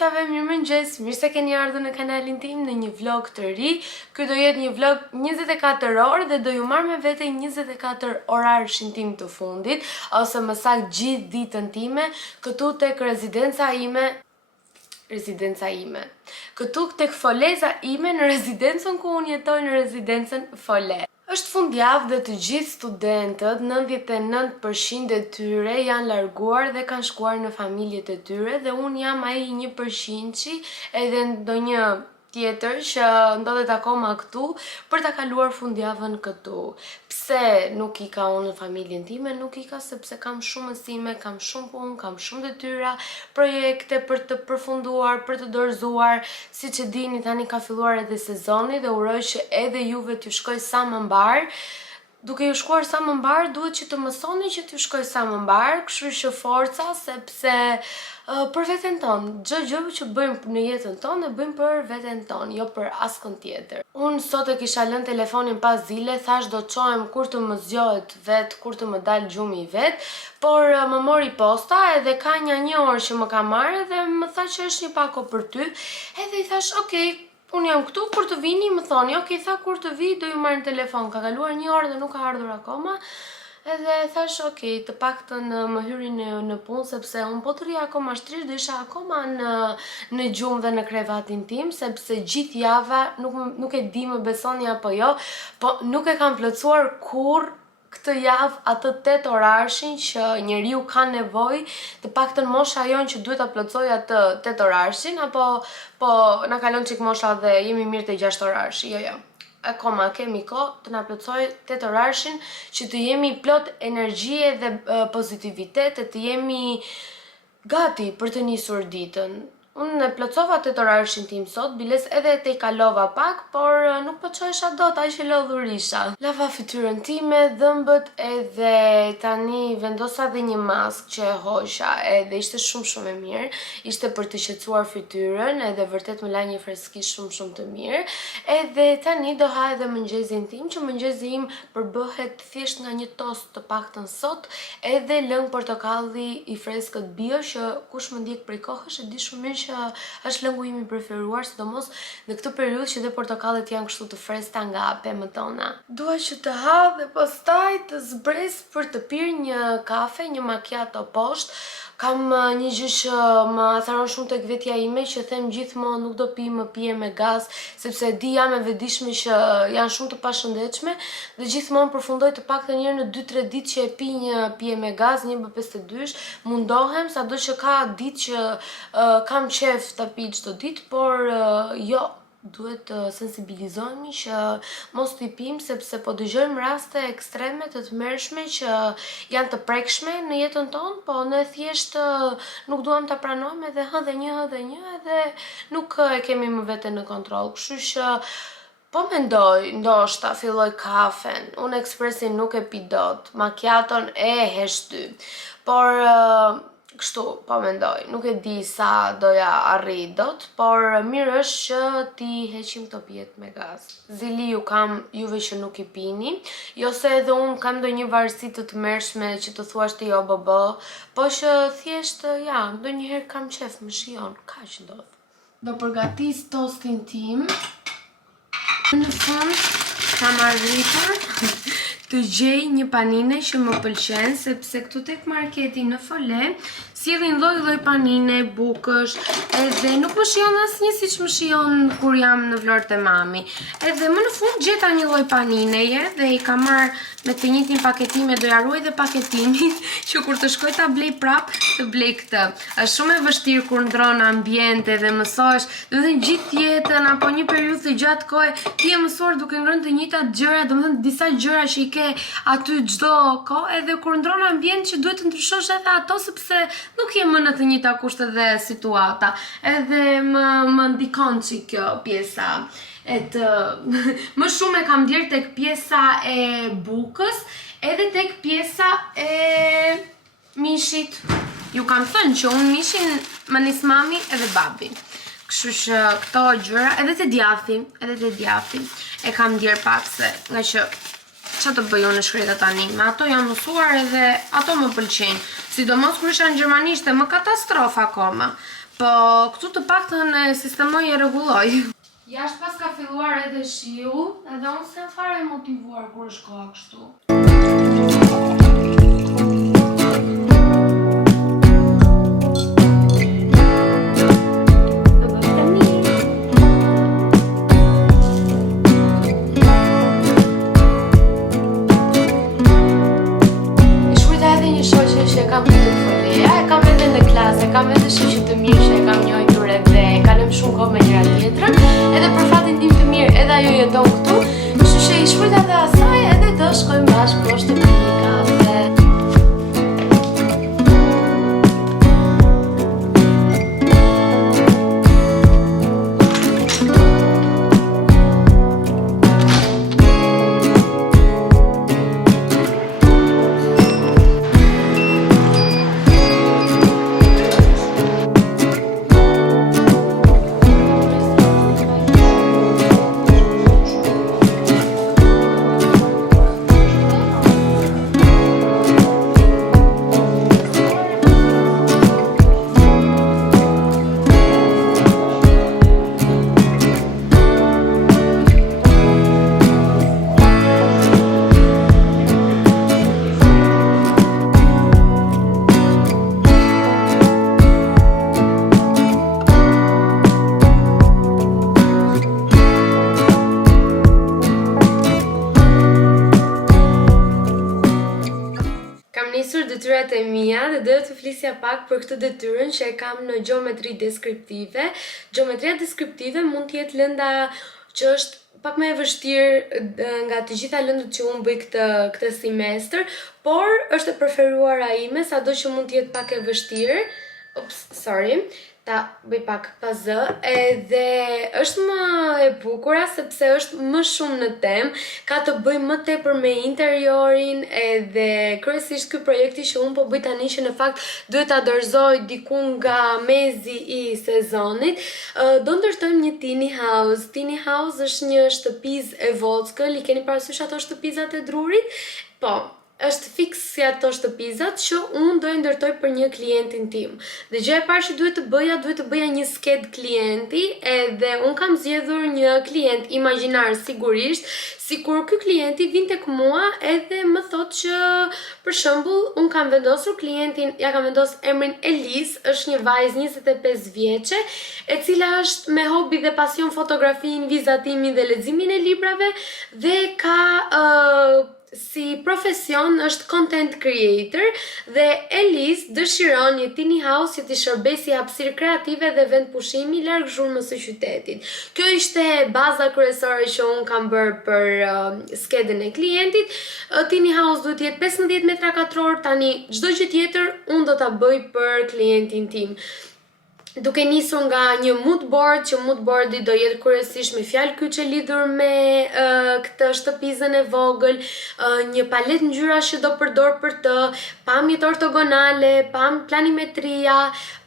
gjithave, mirëmëngjes, mirë se keni ardhur në kanalin tim në një vlog të ri. Ky do jetë një vlog 24 orë dhe do ju marr me vete 24 orarshin tim të fundit, ose më saktë gjithë ditën time, këtu tek rezidenca ime. Këtu tek foleza ime në rezidencën ku unë jetoj, në rezidencën Fole. Është fundjavë dhe të gjithë studentët, 99% e tyre janë larguar dhe kanë shkuar në familjet e tyre dhe unë jam ai 1% edhe ndonjë tjetër që ndodhet akoma këtu për ta kaluar fundjavën këtu. Pse nuk i ka unë në familjen time? Nuk i ka sepse kam shumë mësime, kam shumë punë, kam shumë detyra, projekte për të përfunduar, për të dorëzuar. Siç e dini, tani ka filluar edhe sezoni dhe uroj që edhe juve t'ju shkoj sa më mbar. Duke ju shkuar sa më mbar, duhet që të mësoni që t'ju shkoj sa më mbar, kështu që forca, sepse për veten tonë, çdo gjë që bëjmë në jetën tonë, e bëjmë për veten tonë, jo për askën tjetër. Unë sot e kisha lënë telefonin pas zile, thash do të çohem kur të më zgjohet vet, kur të më dal gjumi i vet, por më mori posta edhe ka një orë që më ka marrë dhe më tha që është një pako për ty, edhe i thash, "Okej, unë jam këtu, kur të vini, më thoni, okej, tha kur të vi, do ju marr në telefon." Ka kaluar një orë dhe nuk ka ardhur akoma. Edhe thash, okej, të paktën më hyri në punë, sepse unë po të rria akoma shtrisht, do isha akoma në gjumë dhe në krevatin tim, sepse gjithë java, nuk e di më besoni apo jo, po nuk e kam plotësuar kur këtë javë atë 8 orarshin që njeriu ka nevojë, të paktën mosha jon që duhet ta plotësoj atë 8 orarshin, apo po na kalon çik mosha dhe jemi mirë te 6 orarshi. Jo. Akoma kemi kohë të na plotësoj 8 orarshin që të jemi plot energjie dhe pozitivitet, të jemi gati për të nisur ditën. Unë e plotësova 8 orarshin tim sot, biles edhe te i kalova pak, por nuk po çohesha dot, aq e lodhur isha. Lava fytyrën time, dhëmbët, edhe tani vendosa dhe një maskë që e hoqa, edhe ishte shumë e mirë. Ishte për të qetësuar fytyrën, edhe vërtet më la një freski shumë të mirë. Edhe tani do ha edhe mëngjesin tim, që mëngjesi im përbëhet thjesht nga një tost të paktën sot, edhe lëng portokalli i freskët bio, që kush më ndjek prej kohësh e di shumë mirë që është lëngu im i preferuar, sidomos në këtë periudhë që dhe portokallet janë kështu të freskëta nga pemë tona. Dua që të ha dhe pastaj të zbres për të pirë një kafe, një macchiato poshtë. Kam një gjë që më atharon shumë tek vetja ime, që them gjithmonë nuk do pi më pije me gaz, sepse di jam e vetëdijshme që janë shumë të pashëndetshme dhe gjithmonë përfundoj të paktën një herë në 2-3 ditë që e pi një pije me gaz, 1/52, mundohem sado që ka ditë që kam qef ta pi çdo ditë, por jo, duhet të sensibilizohemi që mos t'i pim, sepse po dëgjojmë raste ekstreme të tmerrshme që janë të prekshme në jetën tonë, po ne thjesht nuk duam ta pranojmë, edhe hë dhe një, edhe nuk e kemi më veten në kontroll. Kështu që po mendoj, ndoshta filloj kafen, unë ekspresin nuk e pi dot, macchiaton e hesh 2, por kështu, po mendoj, nuk e di sa doja arri dot, por mirë është që ti heqim këto pijet me gaz. Zili ju kam juve që nuk i pini, jo se edhe unë kam ndonjë varësi të tmerrshme që të thuash ti jo bobo, po që thjesht, ja, ndonjëherë kam qef, më shijon, kaq ndodh. Do përgatis tostin tim. Në fund kam arritur të gjej një panine që më pëlqen, sepse këtu tek marketi në Fole sillin lloj panine, bukësh, edhe nuk më shijon asnjë siç më shijon kur jam në Vlorë te mami. Edhe më në fund gjeta një lloj panineje dhe i kam marr me të njëjtin paketim, doja ruaj dhe paketimin që kur të shkoj ta blej prap, të blej këtë. Është shumë e vështirë kur ndron ambiente dhe mësohesh, domethënë gjithë jetën apo një periudhë të gjatë kohe ti je mësuar duke ngrënë të njëjtat gjëra, domethënë disa gjëra që i ke aty çdo kohë, edhe kur ndron ambient që duhet të ndryshosh edhe ato, sepse nuk je më në të njëjta kushte dhe situata. Edhe më ndikon çik kjo pjesa. Më shumë e kam djerë tek pjesa e bukës, edhe tek pjesa e mishit. Ju kam thënë që unë mishin më nis mami edhe babi. Kështu që këto gjëra, edhe te djathi e kam djerë pak, se nga që çfarë të bëj unë në shkreta tani, me ato jam mësuar edhe ato më pëlqejnë. Sidomos kur isha në Gjermani ishte më katastrofë akoma. Po, këtu të paktën e sistemoj e rregulloj. Jashtë pas ka filluar edhe shiu, edhe unë s'jam fare motivuar kur është koha kështu. Kam këtë folia, e kam edhe në klasë, e kam edhe shoqë të mirë që e kam njohur edhe kalojmë shumë kohë me njëra tjetrën, edhe për fatin tim të mirë edhe ajo jeton këtu, kështu që i shkruajta edhe asaj edhe do shkojmë bashkë poshtë në një kafe. Detyrat e mia dhe do të flisja pak për këtë detyrën që e kam në gjeometri deskriptive. Gjeometria deskriptive mund të jetë lënda që është pak më e vështirë nga të gjitha lëndët që unë bëj këtë semestër, por është e preferuara ime, sado që mund të jetë pak e vështirë. Ta bëj pak pa zë, edhe është më e bukura sepse është më shumë në temë, ka të bëj më tepër me interiorin, edhe kryesisht ky projekti që unë po bëj tani që në fakt duhet ta dorëzoj diku nga mezi i sezonit, do ndërtojmë një tiny house. Tiny house është një shtëpizë e vockël, i keni parasysh ato shtëpizat e drurit? Po. Është fiks si ato shtëpizat që unë do e ndërtoj për një klientin tim. Dhe gjëja e parë që duhet të bëja një skedë klienti, edhe unë kam zgjedhur një klient imagjinar sigurisht, sikur ky klienti vinte tek mua edhe më thotë që për shembull unë kam vendosur klientin, ja kam vendosur emrin Elise, është një vajzë 25 vjeçe, e cila është me hobi dhe pasion fotografinë, vizatimin dhe leximin e librave dhe ka si profesion është content creator dhe Elise dëshiron një tiny house që t'i shërbesi hapësirë kreative dhe vend pushimi larg zhurmës së qytetit. Kjo ishte baza kryesore që unë kam bërë për skedën e klientit. Tiny house duhet të jetë 15 metra katror, tani çdo gjë tjetër unë do ta bëj për klientin tim. Duke nisur nga një mood board, që mood boardi do jetë kryesisht me fjalë kyçe lidhur me këtë shtëpizën e vogël, një palet ngjyrash që do përdor për të, pamjet ortogonale, planimetria,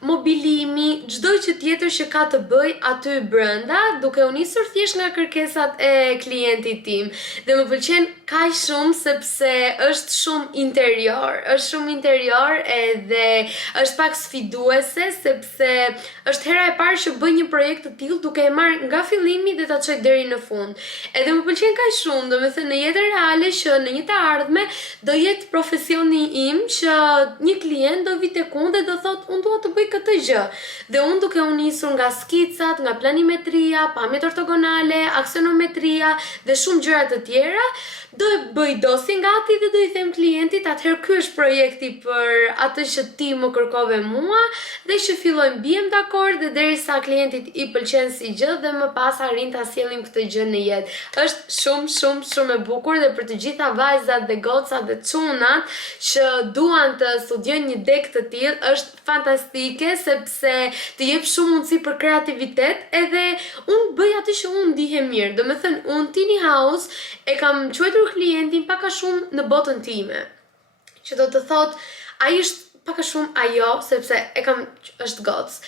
mobilimi, çdo gjë tjetër që ka të bëj aty brenda, duke u nisur thjesht nga kërkesat e klientit tim. Dhe më pëlqen kaq shumë sepse është shumë interior edhe është pak sfiduese sepse është hera e parë që bëj një projekt të tillë duke e marrë nga fillimi dhe ta çoj deri në fund. Edhe më pëlqen kaq shumë, domethënë në jetën reale që në një të ardhme do jetë profesioni im që një klient do vi tek unë dhe do thotë unë dua të bëj këtë gjë. Dhe unë duke u nisur nga skicat, nga planimetria, pamjet ortogonale, aksionometria dhe shumë gjëra të tjera, do e bëj dosin gati dhe do i them klientit, atëherë ky është projekti për atë që ti më kërkove mua dhe që fillojmë bijem dakord dhe derisa klientit i pëlqen si gjë dhe më pas arrin ta sjellim këtë gjë në jetë. Është shumë e bukur dhe për të gjitha vajzat dhe gocat dhe çunat që duan të studiojnë një deg të tillë është fantastike sepse të jep shumë mundësi për kreativitet edhe unë bëj atë që unë ndihem mirë. Domethënë unë tiny house e kam quajtur klientin pak a shumë në botën time. Që do të thotë ai është pak a shumë ajo sepse është gocë.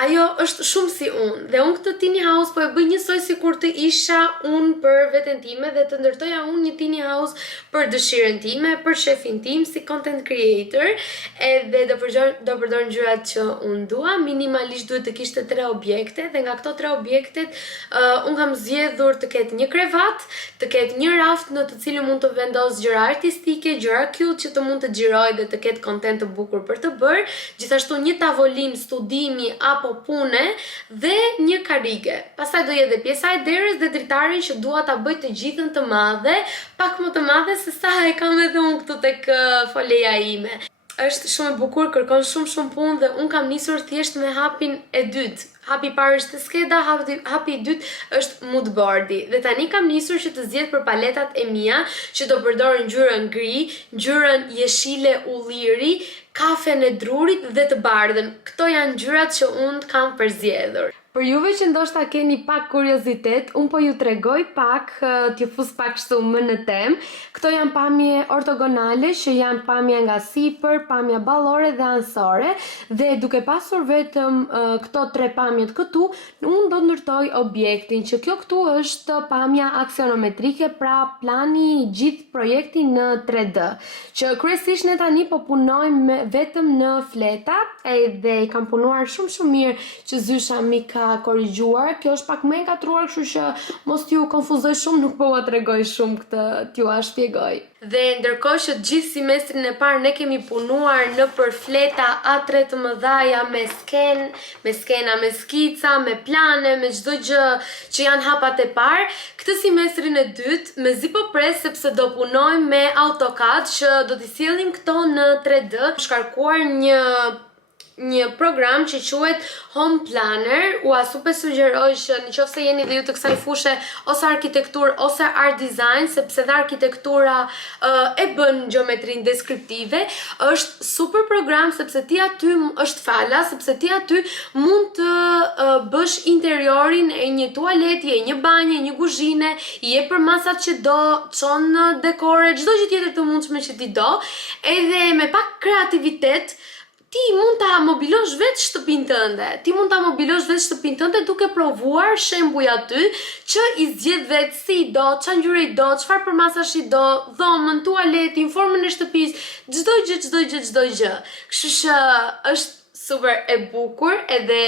Ajo është shumë si unë, dhe unë këtë tiny house po e bëj njësoj si kur të isha unë për veten time dhe të ndërtoja unë një tiny house për dëshirën time, për shefin tim si content creator, edhe do përdor ngjyrat që unë dua. Minimalisht duhet të kishte 3 objekte dhe nga këto 3 objektet unë kam zgjedhur të ketë një krevat, të ketë një raft në të cilin mund të vendos gjëra artistike, gjëra cute që të mund të xhiroj dhe të ketë content të bukur për të bërë, gjithashtu një tavolinë studimi apo pune dhe një karige. Pastaj do jetë dhe pjesa e derës dhe dritarin që dua ta bëj të gjithën të madhe, pak më të madhe se sa e kam edhe unë këtu tek foleja ime. Është shumë e bukur, kërkon shumë punë dhe unë kam nisur thjesht me hapin e dytë. Hapi i parë është skeda, hapi i dytë është moodboardi. Dhe tani kam nisur që të zgjedh për paletat e mia, që do përdor ngjyrën gri, ngjyrën jeshile ulliri, kafen e drurit dhe të bardhën. Këto janë ngjyrat që unë kam përzgjedhur. Për juve që ndoshta keni pak kuriozitet, unë po ju tregoj pak, t'ju fus pak kështu më në temë. Këto janë pamje ortogonale që janë pamja nga sipër, pamja ballore dhe ansore, dhe duke pasur vetëm këto 3 pamjet këtu, unë do ndërtoj objektin, që kjo këtu është pamja aksionometrike, pra plani i gjithë projekti në 3D, që kryesisht ne tani po punojmë vetëm në fleta, edhe i kam punuar shumë mirë që zysha mi ka korrigjuar. Kjo është pak më e katruar, kështu që mos t'ju konfuzoj shumë, nuk po ua tregoj shumë këtë, t'ju a shpjegoj. Dhe ndërkohë që gjithë semestrin e parë ne kemi punuar në për fleta A3 të mëdhaja me skena, me skica, me plane, me çdo gjë që janë hapat e parë, këtë semestrin e dytë mezi po pres sepse do punojmë me AutoCAD që do t'i sjellim këto në 3D. Shkarkuar një program që quhet Home Planner. Ua super sugjeroj që nëse jeni dhe ju të kësaj fushe, ose arkitektur ose art design, sepse dhe arkitektura e bën gjeometrinë deskriptive, është super program sepse ti aty është fala, sepse ti aty mund të bësh interiorin e një tualeti, e një banje, një kuzhine, i jep për masat që do, çon dekore, çdo gjë tjetër të mundshme që ti do, edhe me pak kreativitet ti mund ta mobilosh vetë shtëpinë tënde. Ti mund ta mobilosh vetë shtëpinë tënde duke provuar shembuj aty që i zgjedh vetë si do, çfarë ngjyre i do, çfarë përmasash i do, dhomën, tualetin, formën e shtëpisë, çdo gjë. Kështu që është super e bukur, edhe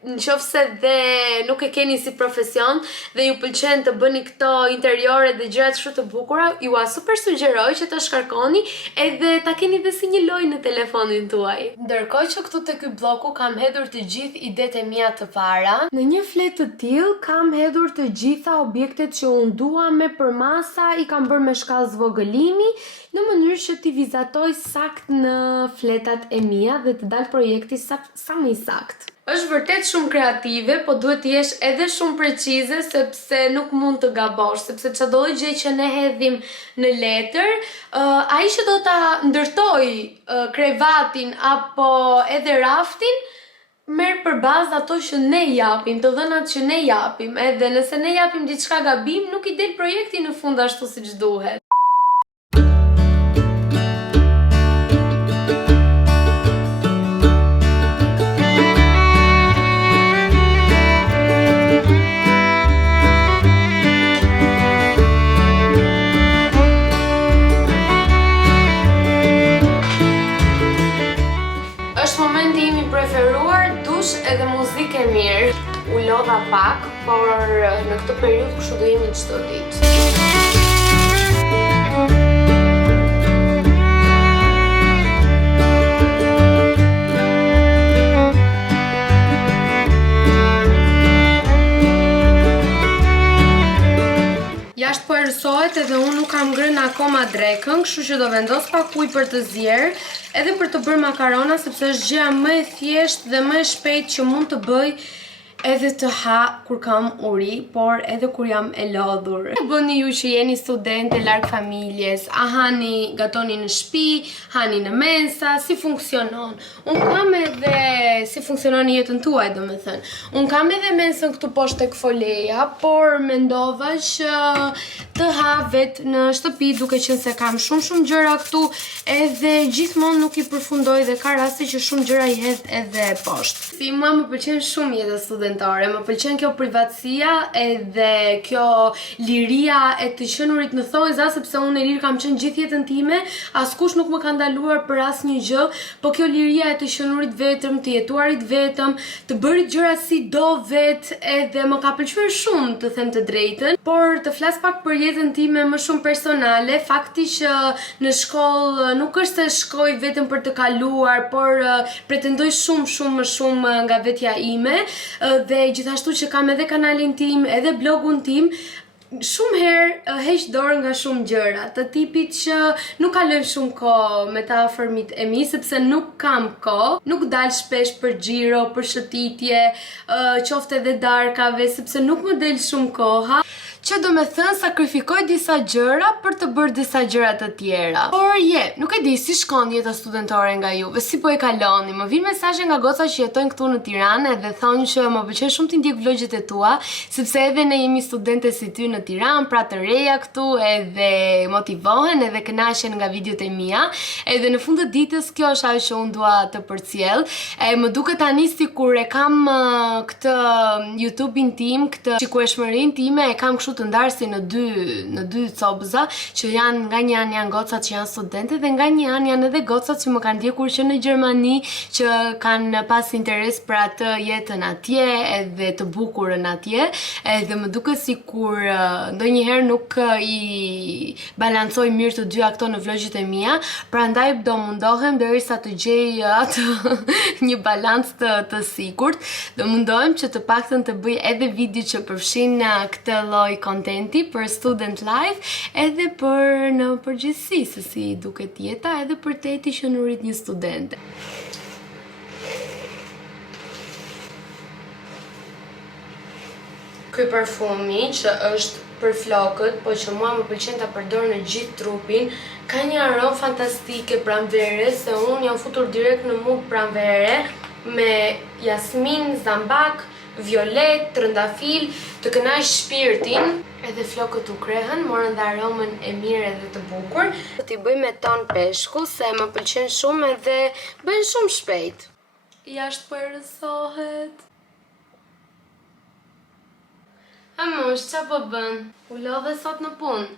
nëse dhe nuk e keni si profesion dhe ju pëlqen të bëni këto interiore dhe gjërat kështu të bukura, ju a super sugjeroj që ta shkarkoni edhe ta keni dhe si një lojë në telefonin tuaj. Ndërkohë që këtu te ky bloku kam hedhur të gjithë idetë e mia të para, në një fletë të tillë kam hedhur të gjitha objektet që unë dua me përmasa, i kam bërë me shkallë zvogëlimi, në mënyrë që t'i vizatoj sakt në fletat e mia dhe të dalë projekti sa më i sakt. Është vërtet shumë kreative, po duhet të jesh edhe shumë precize sepse nuk mund të gabosh, sepse çdo gjë që ne hedhim në letër, ai që do ta ndërtoj krevatin apo edhe raftin, merr për bazë ato që ne japim, të dhënat që ne japim, edhe nëse ne japim diçka gabim, nuk i del projekti në fund ashtu siç duhet. Edhe muzikë e mirë. U lodha pak, por në këtë periudhë kështu do jemi çdo ditë. Jashtë po erësohet edhe unë nuk kam ngrënë akoma drekën, kështu që do vendos pak ujë për të zjerë, edhe për të bërë makarona, sepse është gjëja më e thjeshtë dhe më e shpejtë që mund të bëj, edhe të ha kur kam uri, por edhe kur jam e lodhur. Bëni ju që jeni studente larg familjes, a hani, gatoni në shtëpi, hani në mensa, si funksionon? Un kam edhe si funksionon jetën tuaj, domethënë. Un kam edhe mensën këtu poshtë tek foleja, por mendova që të ha vet në shtëpi, duke qenë se kam shumë gjëra këtu, edhe gjithmonë nuk i përfundoj dhe ka raste që shumë gjëra i hedh edhe poshtë. Si mua më pëlqen shumë jeta studentare, më pëlqen kjo privatësia edhe kjo liria e të qenurit në thonjza, sepse unë e lirë kam qenë gjithë jetën time, askush nuk më ka ndaluar për asnjë gjë, po kjo liria e të qenurit vetëm, të jetuarit vetëm, të bërit gjëra si do vet, edhe më ka pëlqyer shumë, të them të drejtën. Por të flas pak për jetën time më shumë personale, fakti që në shkollë nuk është se shkoj vetëm për të kaluar, por pretendoj shumë nga vetja ime, dhe gjithashtu që kam edhe kanalin tim, edhe blogun tim, shumë herë heq dorë nga shumë gjëra, të tipit që nuk kaloj shumë kohë me ta afërmit e mi, sepse nuk kam kohë, nuk dal shpesh për xhiro, për shëtitje, qofte edhe darkave, sepse nuk më del shumë koha, që do me thënë sakrifikoj disa gjëra për të bërë disa gjëra të tjera. Por nuk e di si shkon jeta studentore nga juve, si po e kaloni. Më vin mesazhe nga goca që jetojnë këtu në Tiranë dhe thonë që më pëlqen shumë të ndjek vlogjet e tua, sepse edhe ne jemi studente si ty në Tiranë, pra të reja këtu, edhe motivohen edhe kënaqen nga videot e mia. Edhe në fund të ditës kjo është ajo që unë dua të përcjell. Më duket tani sikur e kam këtë YouTube-in tim, këtë shikueshmërinë time, e kam të ndarë si në dy copëza, që janë nga një anë janë gocat që janë studente dhe nga një anë janë edhe gocat që më kanë ndjekur që në Gjermani, që kanë pas interes për atë jetën atje edhe të bukurën atje, edhe më duket sikur ndonjëherë nuk i balancoj mirë të dyja këto në vlogjet e mia, prandaj do mundohem derisa të gjej atë një balancë të sigurt. Do mundohem që të paktën të bëj edhe video që përfshin këtë lloj kontenti për student life, edhe për në përgjithësi se si duket jeta, edhe për të eti qenurit një studente. Ky parfumi që është për flokët, po që mua më pëlqen ta përdor në gjithë trupin, ka një aromë fantastike pranvere, se unë jam futur direkt në mood pranvere, me jasmin, zambak, violet, trëndafil, të kënaq shpirtin, edhe flokët u krehen, morën dhe aromën e mirë edhe të bukur. Do t'i bëj me ton peshku, se më pëlqen shumë edhe bën shumë shpejt. Jashtë po erësohet. Amosh, qa po bën? U lodhe sot në punë.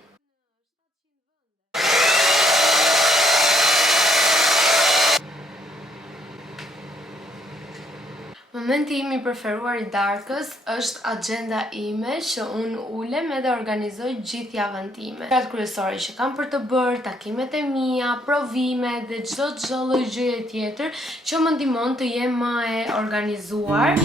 Momenti im i preferuar i darkës është agenda ime që unë ulem edhe organizoj gjithë javën time. Gjërat kryesore që kam për të bërë, takimet e mia, provime dhe çdo lloj gjëje tjetër që më ndihmon të jem më e organizuar.